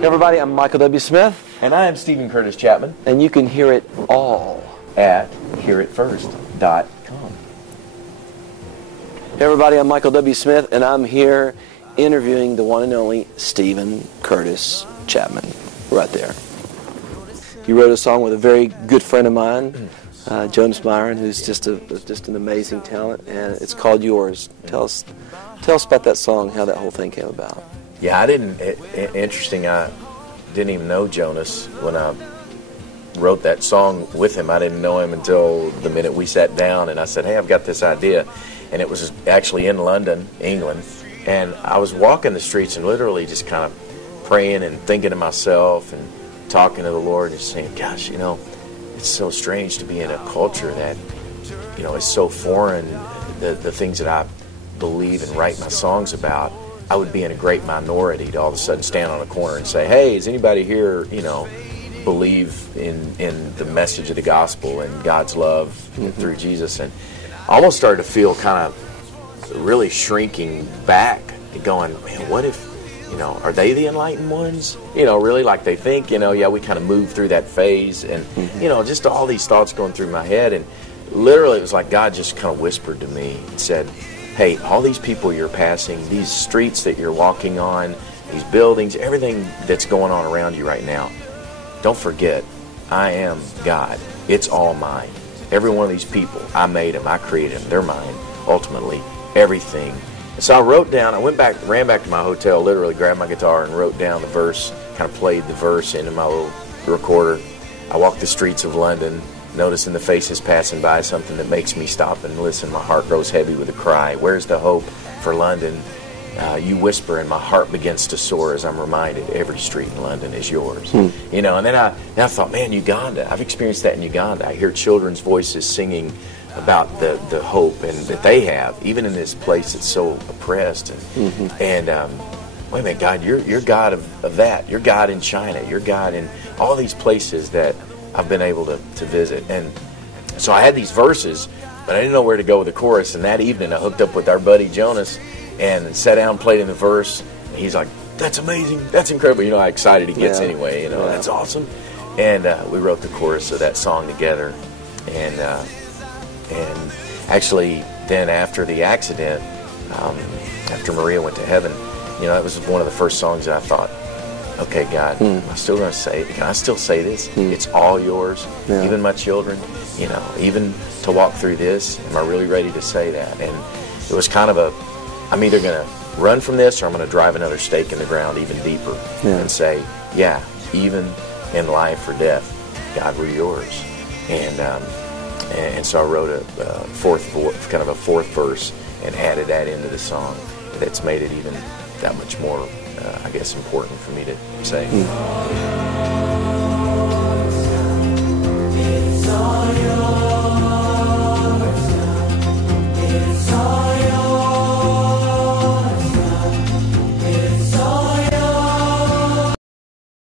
Hey everybody, I'm Michael W. Smith. And I am Stephen Curtis Chapman. And you can hear it all at hearitfirst.com. Hey everybody, I'm Michael W. Smith, and I'm here interviewing the one and only Stephen Curtis Chapman, right there. You wrote a song with a very good friend of mine, Jonas Myron, who's just an amazing talent, and it's called Yours. Tell us about that song, how that whole thing came about. Yeah, interesting, I didn't even know Jonas when I wrote that song with him. I didn't know him until the minute we sat down, and I said, hey, I've got this idea. And it was actually in London, England, and I was walking the streets and literally just kind of praying and thinking to myself and talking to the Lord and just saying, gosh, you know, it's so strange to be in a culture that, you know, is so foreign. The things that I believe and write my songs about, I would be in a great minority to all of a sudden stand on a corner and say, hey, is anybody here, you know, believe in the message of the gospel and God's love through Jesus? And I almost started to feel kind of really shrinking back, going, man, what if, you know, are they the enlightened ones? You know, really, like they think, you know, yeah, we kind of moved through that phase, and, you know, just all these thoughts going through my head, and literally it was like God just kind of whispered to me and said, hey, all these people you're passing, these streets that you're walking on, these buildings, everything that's going on around you right now, don't forget, I am God. It's all mine. Every one of these people, I made them, I created them, they're mine, ultimately, everything. And so I wrote down, ran back to my hotel, literally grabbed my guitar and wrote down the verse, kind of played the verse into my little recorder. I walked the streets of London, noticing the faces passing by, something that makes me stop and listen. My heart grows heavy with a cry. Where's the hope for London? You whisper, and my heart begins to soar as I'm reminded every street in London is yours. You know, and then I thought, man, Uganda. I've experienced that in Uganda. I hear children's voices singing about the hope and that they have, even in this place that's so oppressed. And, wait a minute, God, you're God of that. You're God in China. You're God in all these places that I've been able to visit. And so I had these verses, but I didn't know where to go with the chorus. And that evening I hooked up with our buddy Jonas and sat down and played in the verse. And he's like, that's amazing. That's incredible. You know how excited he gets anyway. You know, that's awesome. And we wrote the chorus of that song together. And actually then after the accident, after Maria went to heaven, you know, that was one of the first songs that I thought, okay, God, am I still going to say it? Can I still say this? It's all yours, even my children, you know, even to walk through this. Am I really ready to say that? And it was kind of I'm either going to run from this or I'm going to drive another stake in the ground even deeper and say, yeah, even in life or death, God, we're yours. And so I wrote a fourth verse and added that into the song. That's made it even that much more, I guess, important for me to say. It's all yours.